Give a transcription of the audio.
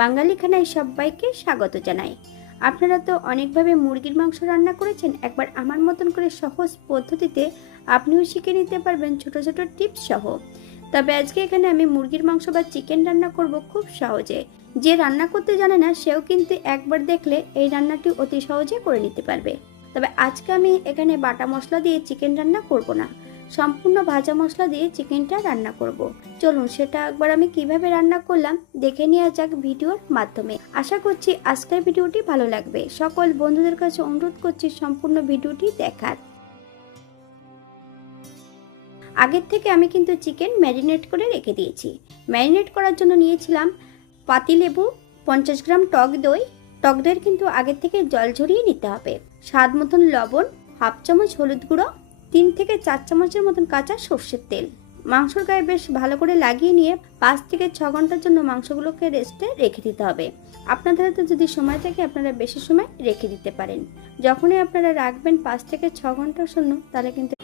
বাঙালি খানায় সবাইকে স্বাগত জানাই। আপনারা তো অনেকভাবে মুরগির মাংস রান্না করেছেন, একবার আমার মতন করে সহজ পদ্ধতিতে আপনিও শিখে নিতে পারবেন ছোট ছোট টিপস সহ। তবে আজকে এখানে আমি মুরগির মাংস বা চিকেন রান্না করব খুব সহজে। যে রান্না করতে জানে না সেও কিন্তু একবার দেখলে এই রান্নাটি অতি সহজে করে নিতে পারবে। তবে আজকে আমি এখানে বাটা মশলা দিয়ে চিকেন রান্না করব না, সম্পূর্ণ ভাজা মশলা দিয়ে চিকেনটা রান্না করব। চলুন সেটা একবার আমি কিভাবে রান্না করলাম দেখে নেওয়া যাক ভিডিওর মাধ্যমে। আশা করছি আজকের ভিডিওটি ভালো লাগবে। সকল বন্ধুদের কাছে অনুরোধ করছি সম্পূর্ণ ভিডিওটি দেখার। আগের থেকে আমি কিন্তু চিকেন ম্যারিনেট করে রেখে দিয়েছি। ম্যারিনেট করার জন্য নিয়েছিলাম পাতিলেবু, 50 গ্রাম টক দই। টক দইয়ের কিন্তু আগের থেকে জল ঝরিয়ে নিতে হবে। স্বাদ মতন লবণ, হাফ চামচ হলুদ গুঁড়ো, 3 থেকে 4 চামচের মতন কাঁচা সর্ষের তেল। মাংসর গায়ে বেশ ভালো করে লাগিয়ে নিয়ে 5 থেকে 6 ঘন্টার জন্য মাংসগুলোকে রেস্টে রেখে দিতে হবে। আপনাদের হাতে যদি সময় থাকে আপনারা বেশি সময় রেখে দিতে পারেন। যখনই আপনারা রাখবেন 5 থেকে 6 ঘন্টার জন্য, তাহলে কিন্তু